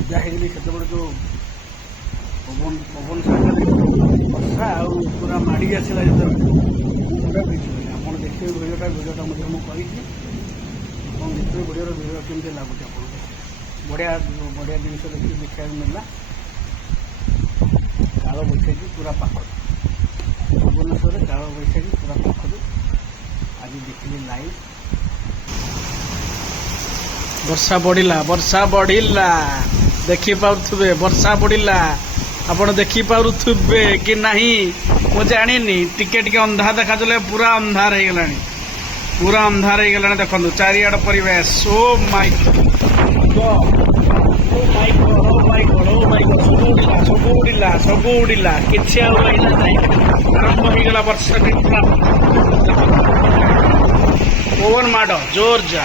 ଓଦା ହେଇଗଲି ସେତେବେଳେ ଯେଉଁ ପବନ ସାଙ୍ଗରେ ବର୍ଷା ଆଉ ପୁରା ମାଡ଼ି ଆସିଲା ଯେତେବେଳେ ପୁରା ଭିଜିଗଲି। ଆପଣ ଦେଖିବେ ଭିଡ଼ିଓଟା ମଧ୍ୟ ମୁଁ କହିଛି, ଆପଣ ଦେଖିବେ ଭିଡ଼ିଓ କେମିତି ଲାଗୁଛି ଆପଣଙ୍କୁ। ବଢ଼ିଆ ବଢ଼ିଆ ଜିନିଷ ଦେଖିବାକୁ ମିଳିଲା। କାଳବୈଶାଖୀ ପୁରା ପାଖରୁ, ଭୁବନେଶ୍ୱରରେ କାଳବୈଶାଖୀ ପୁରା ପାଖରୁ ଆଜି ଦେଖିଲି ଲାଇଭ୍। ବର୍ଷା ବଢ଼ିଲା ଦେଖିପାରୁଥିବେ, ବର୍ଷା ବଢ଼ିଲା ଆପଣ ଦେଖିପାରୁଥିବେ କି ନାହିଁ ମୁଁ ଜାଣିନି। ଟିକେ ଟିକେ ଅନ୍ଧାର ଦେଖାଯାଉଥିଲା, ପୁରା ଅନ୍ଧାର ହେଇଗଲାଣି, ଦେଖନ୍ତୁ ଚାରିଆଡ଼ ପରିବେଶ। ଓ ମାଇ ଗଡ୍, ସବୁ ଉଡ଼ିଲା, କିଛି ଆଉ ରହିଲା ନାହିଁ। ଆରମ୍ଭ ହେଇଗଲା ବର୍ଷା। ପବନ ମାଡ଼ ଜୋର ଯା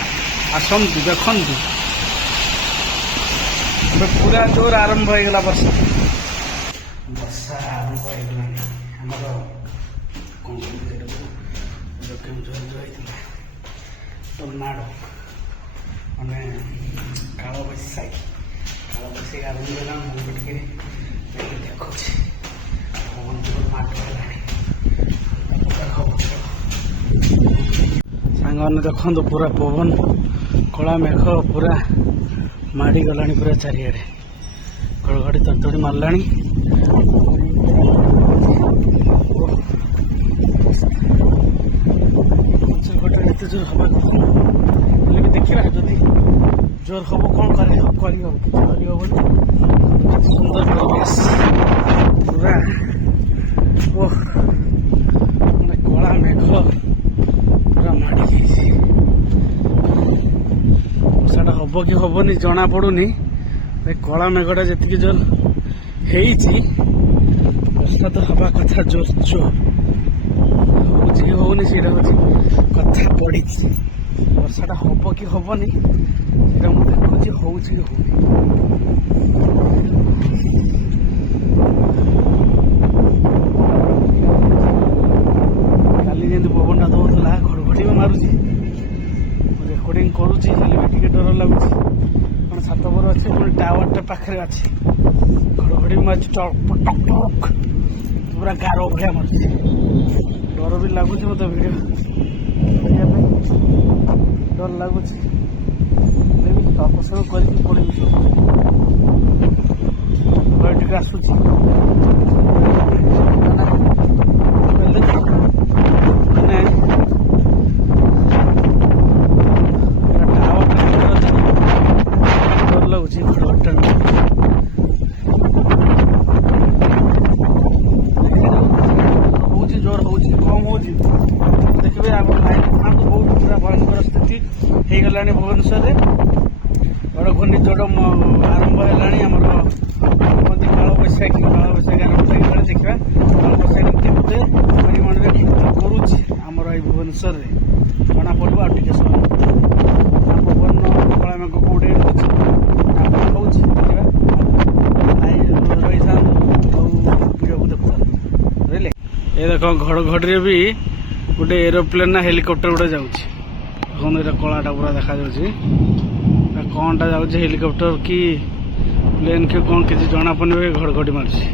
ଆସନ୍ତୁ ଦେଖନ୍ତୁ, ଏବେ ପୁରା ଜୋର ଆରମ୍ଭ ହେଇଗଲା ବର୍ଷା ଆରମ୍ଭ ହେଇଗଲାଣି। ଆମର କେଉଁଝର ହେଇଥିଲା ଟର୍ନାଡୋ, ମାନେ କାଳବୈଶାଖୀ ଆରମ୍ଭ ହେଲା। ମୁଁ ଟିକେ ଦେଖୁଛି ପବନ ଜୋର ମାଡ଼ ହେଲାଣି। ସାଙ୍ଗମାନେ ଦେଖନ୍ତୁ, ପୁରା ପବନ କଳା ମେଘ ପୁରା ମାଡ଼ିଗଲାଣି ପୁରା ଚାରିଆଡ଼େ। ଘଡ଼ଘଡ଼ି ତଡ଼ତଡ଼ି ମାରିଲାଣି। ଏତେ ଜୋର ହବା କଥା ହେଲେ ବି ଦେଖିବା, ଯଦି ଜୋର ହବ କ'ଣ କରିହବ, କିଛି କରିହବନି। ସୁନ୍ଦର ପରିବେଶ ପୁରା, ମାନେ କଳା ମେଘ ପୁରା ମାଡ଼ି ଯାଇଛି। ବର୍ଷାଟା ହବ କି ହବନି ଜଣା ପଡୁନି। କଳା ମେଘଟା ଯେତିକି ଜୋର ହେଇଛି, ବର୍ଷା ତ ହବା କଥା ଜୋର ହଉଛି କି ହଉନି ସେଇଟା ହଉଛି କଥା ପଡିଛି। ବର୍ଷାଟା ହବ କି ହବନି ସେଇଟା ମୁଁ ଦେଖୁଛି, ହଉଛି କି ହଉନି। କାଲି ଯେମିତି ପବନଟା ଦଉଥିଲା, ଘଡ଼ଘଡ଼ି ବି ମାରୁଛି, ରେକର୍ଡିଂ କରୁଛି, ହେଲେ ବି ଟିକେ ଡର ଲାଗୁଛି। କାରଣ ଛାତ ଉପରେ ଅଛି, ପୁଣି ଟାୱାରଟା ପାଖରେ ଅଛି, ଘଡ଼ଘଡ଼ି ମାରୁଛି, ଟକ୍ ପୁରା ଗାର ଭଳିଆ ମାରୁଛି। ଡର ବି ଲାଗୁଛି ମୋତେ ଭିଡ଼ିଓ କରିବା ପାଇଁ, ଡର ଲାଗୁଛି, ହେଲେ ବି ତପସ୍ୟା କରିକି ପଡ଼ିବି। ଭୟ ଟିକେ ଆସୁଛି। ଜୋର ହଉଛି କମ ହଉଛି ଦେଖିବେ। ଆମର ଲାଇନ ବହୁତ ପୁରା ଭୟଙ୍କର ସ୍ଥିତି ହେଇଗଲାଣି ଭୁବନେଶ୍ୱରରେ। ବଡ଼ ଘୂର୍ଣ୍ଣିଝଡ଼ ଆରମ୍ଭ ହେଲାଣି। ଆମର କୁହନ୍ତି କାଳବୈଶାଖୀ ଆରମ୍ଭ ହେଇଗଲାଣି। ଦେଖିବା କାଳବୈଶାଖୀ କେତେ ପରିମାଣରେ କ୍ଷତି କରୁଛି ଆମର ଏଇ ଭୁବନେଶ୍ୱରରେ ଜଣା ପଡ଼ିବ ଆଉ ଟିକେ ସମୟ। ପବନ କଳା ମେଘକୁ ଉଡ଼େଇ ନେଉଛି, ହେଉଛି ଦେଖିବା। ରହିଥାନ୍ତୁ ଆଉ ଭିଡ଼ିଓକୁ ଦେଖୁଥାନ୍ତୁ, ରହିଲେ। ଏ ଦେଖ ଘଡ଼ଘଡ଼ିରେ ବି ଗୋଟେ ଏରୋପ୍ଲେନ୍ ନା ହେଲିକପ୍ଟର ଗୋଟେ ଯାଉଛି। ଦେଖନ୍ତୁ ଏଇଟା କଳାଟା ପୁରା ଦେଖାଯାଉଛି। କ'ଣଟା ଯାଉଛି, ହେଲିକପ୍ଟର କି ପ୍ଲେନ୍ କି କ'ଣ କିଛି ଜଣାପଡ଼ୁନି, ଘଡ଼ଘଡ଼ି ମାରୁଛି।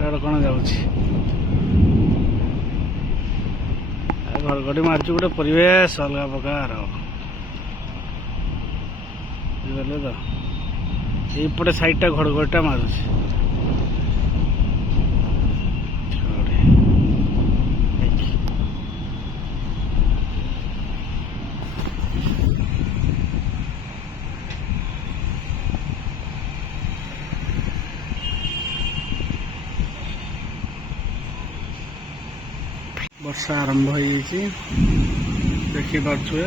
ଏଇଟା କ'ଣ ଯାଉଛି, ଘଡ଼ଘଡ଼ି ମାରୁଛି, ଗୋଟେ ପରିବେଶ ଅଲଗା ପ୍ରକାର, ବୁଝିପାରିଲେ ତ। এইপটে সাইডটা ঘড়ঘড়টা মারুছে। ବର୍ଷା ଆରମ୍ଭ ହେଇଯାଇଛି, ଦେଖିପାରୁଥିବେ।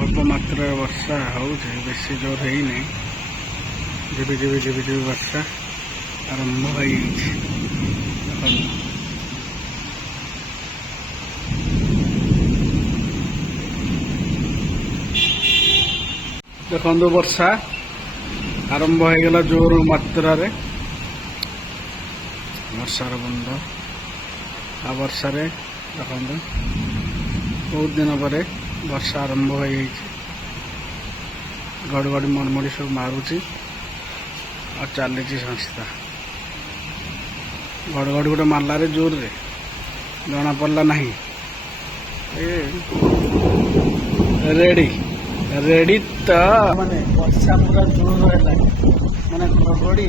ଅଳ୍ପ ମାତ୍ରାରେ ବର୍ଷା ହେଉଛି, ବେଶୀ ଜୋର ହେଇନି। ଝିପି ଝିପି ବର୍ଷା ଆରମ୍ଭ ହେଇଯାଇଛି। ଦେଖନ୍ତୁ ବର୍ଷା ଆରମ୍ଭ ହେଇଗଲା ଜୋର ମାତ୍ରାରେ। ବର୍ଷାର ବନ୍ଧ ଆଉ ବର୍ଷାରେ ଦେଖନ୍ତୁ ବହୁତ ଦିନ ପରେ ବର୍ଷା ଆରମ୍ଭ ହେଇଯାଇଛି। घड़घड़ी मड़मड़ी सब मारुची और चली संस्था घड़घड़ी गोटे मारला रे जोर रे जना पड़ला नहीं रेडी रेडी तो माने वर्षा पूरा जोर है माने घड़घड़ी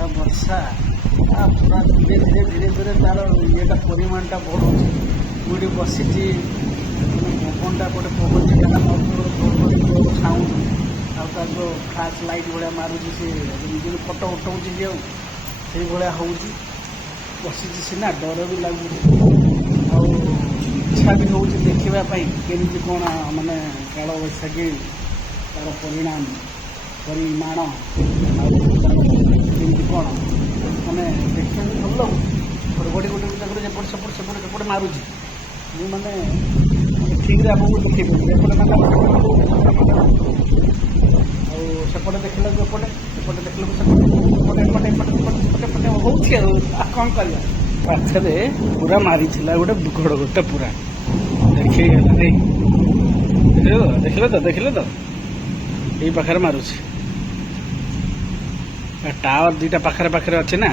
आ वर्षा आ पूरा धीरे धीरे धीरे धीरे तार ये परिमाणटा बढ़ुची मुझे बसी पवनटा गोटे पवन जोर साउंड आ जो फ्लाश लाइट भाया मारुची से फटो उठाऊँ जो से भाया हो बसी सीना डर भी लगुच इच्छा भी हो देखापी केमी कौन माने काल बैशाखी तार परिणाम परिमाण केमी कौन माने देखा भल लगुच घड़घड़ी गोटे जपट सेपट सेपट सेपट मारुची मुझे माने ठीक आपको देखी सेपटे देखला एपटे एपटे देखल एपटे हो कौन कर पाखे पूरा मारी गोटे घड़घड़टा पूरा देखिए देखिले तो यही पाखे मारुची टावर दुईटा पाखे पाखे अच्छे ना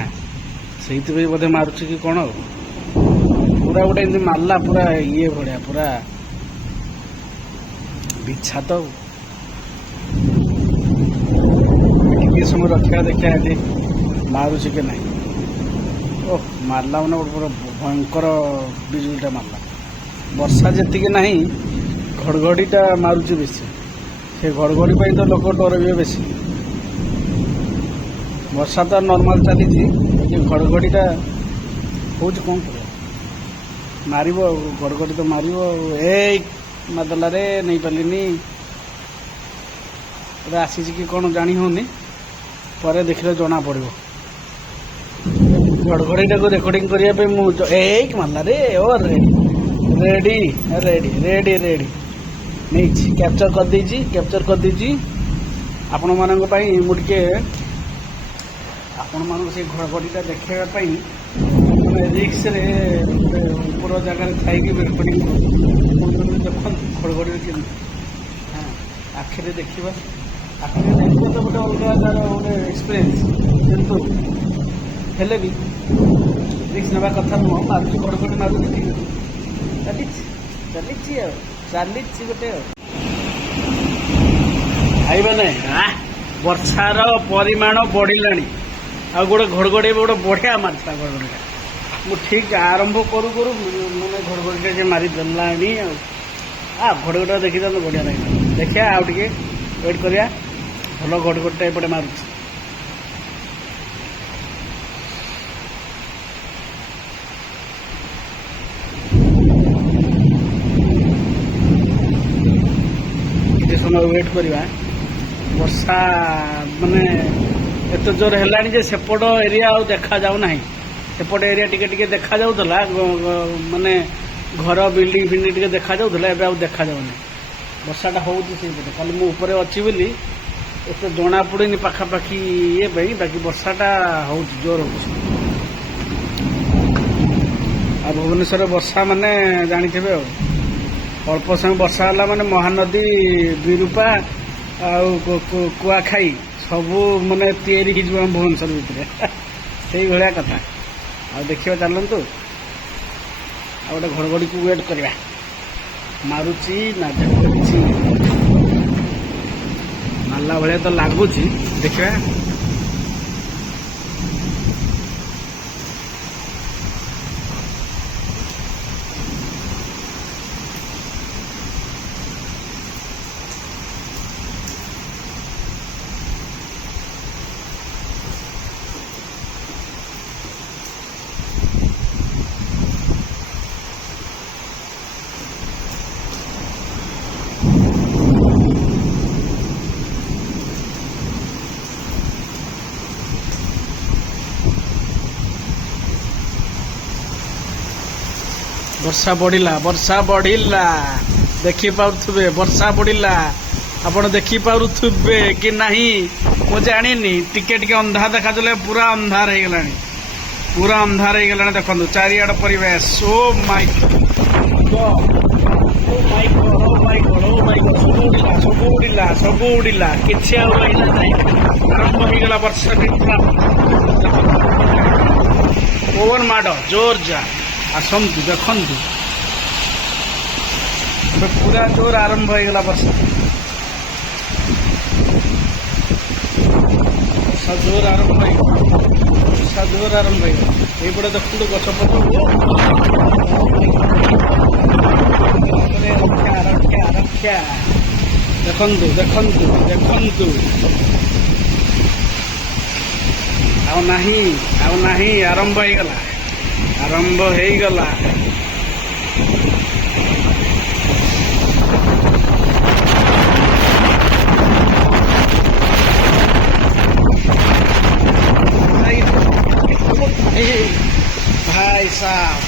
से बोधे मारुची कि कौन पूरा गोटे एमती मारला पूरा ये भाया पूरा बिछा तो टे समय रखा देखा ये मारुची के ना ओह मारला मैंने गोटे भयंकर बिजुलीटा मारला वर्षा जी ना घड़घड़ीटा मारुची बेसी से घड़घड़ी पर तो लोक डर बेसी वर्षा तो नॉर्मल चली घड़घड़ीटा हूँ कौन कर मार घड़घड़ी तो मार मारदेला रे नहीं पार्नि आसी कि कौन जानी होनी पर देखले जना पड़ो घड़घड़ीटा को रेकर्डिंग करने मुझे मारला रे ओ रेडी रेडी रेडी रेडी नहीं कैप्चर कर दी आपण मानी मुझे आपण मान से घड़घड़ीटा देखापी रिक्स रे ऊपर जगह थी रेकर्डिंग देख घड़घड़ी हाँ आखिरी देखा आखिरी देखा तो गोटे अलग तार गोटे एक्सपीरियंस किंतु हेले भी रिक्स ना कथा नुह मारुची घड़घड़ी मारुची चली चली गोटे भाई मैंने वर्षार परिमाण बढ़ला आ गोटे घड़घड़ी गोटे बढ़िया मारता घड़घड़ीटा मु ठीक आरंभ करू करू मैंने घड़घड़ीटा से मारिदेला घड़घड़ीटा देखी तो बढ़िया लगे देखिए आउ टे वेट करिया भल घड़घड़ीटा एपटे मारुची समय वेट करवा वर्षा माने एत जोर है सेपट एरिया आ देखा जाऊ ना सेपट एरिया टिके टिके देखा जाऊला माने घर बिल्डिंग फिल्डिंग टिके देखा जाऊला एबे आ देखा जाऊना वर्षाटा होपटे खाली मु ऊपर अच्छी बोली एत जना पड़े पाखापाखी ये बाकी वर्षाटा हो जोर हो भुवनेश्वर वर्षा माने जानी थे अल्प समय वर्षा है माने महानदी विरूपा कुआखाई सबू माने तैयारी हो भुवनेश्वर भितर से भाया कथा आ देखिए चलतु आ गोटे घड़घड़ी को वेट करवा मारुची ना देखुची मारला भाया तो लगुच देखा वर्षा बढ़िला देखी पारे वर्षा बढ़िला आपण देखी पारे कि नहीं मु जानी टिके टिके अंधार देखा पूरा अंधार हो गला पूरा अंधार हो गला देखो चारिआड परिवेश oh my God oh my God my God ସବୁ ଉଡ଼ିଲା କିଛି ଆଉ ରହିଲା ନାହିଁ। ଆରମ୍ଭ ହେଇଗଲା ବର୍ଷା ପବନ ମାଡ଼ ଜୋର ଯା ଆସନ୍ତୁ ଦେଖନ୍ତୁ ଏବେ ପୁରା ଜୋର ଆରମ୍ଭ ହେଇଗଲା ବର୍ଷା ଜୋର ଆରମ୍ଭ ହେଇଗଲା ଏଇପଟେ ଦେଖନ୍ତୁ ଗଛ ପତ୍ର ରକ୍ଷା ଦେଖନ୍ତୁ ଆଉ ନାହିଁ ଆରମ୍ଭ ହେଇଗଲା भाई साहब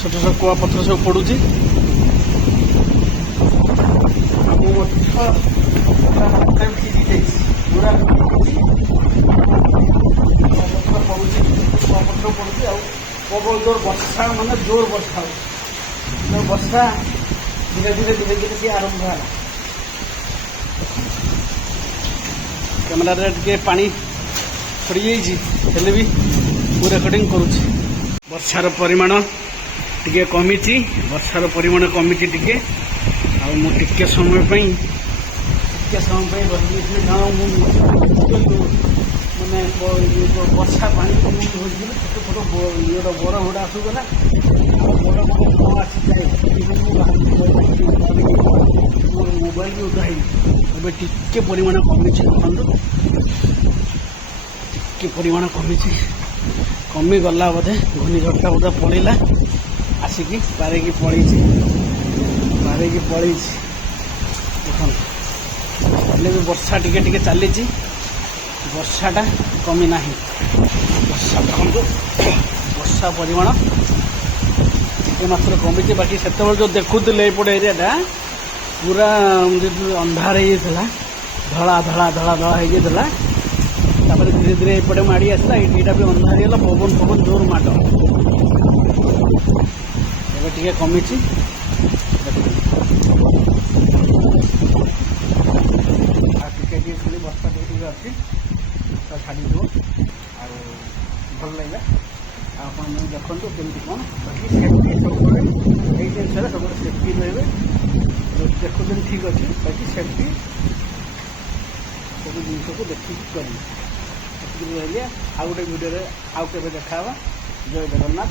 छोट छोट कुआ पथर सब पड़ुची जोर वर्षा माने जोर वर्षा धीरे धीरे सी आरंभ है कैमेरा टे पानी पड़ जाइए भी रेकर्डिंग करुच्ची वर्षार परिमाण टिके कमी वर्षार परिमाण कमी टिके टिके समय मैंने वर्षा पानी छोट छोट बड़ हुड़ा आसूगला बड़ बड़ आसी जाए मोबाइल भी उठाई अब टिके परिमाण कमी देखते टिके परिमाण कमी गला बोधे घूर्णिझड़टा बोधे पड़ा आसिकी पारिकी पड़ी देख भी वर्षा टिके टिके चली वर्षाटा कमी ना वर्षा देखो वर्षा परिमाण टे मात्र कमी बाकी से जो देखुले एपटे एरियाटा पूरा अंधार हो धला धला धला धला होता धीरे धीरे एपटे माड़ी आसला यहाँ भी अंधार होगा पवन जोर माड़ टे कमी वर्षा टे अच्छी छाड़ दो भल लगे आप देखो केमती कौन बाकी सेफ्टी सब जिनस सब सेफ्टी रहे देखुन ठीक अच्छे बाकी सेफ्टी सब जिन को देखिए करें रही आउ गोटे भिडियो आउ के देखा जय जगन्नाथ।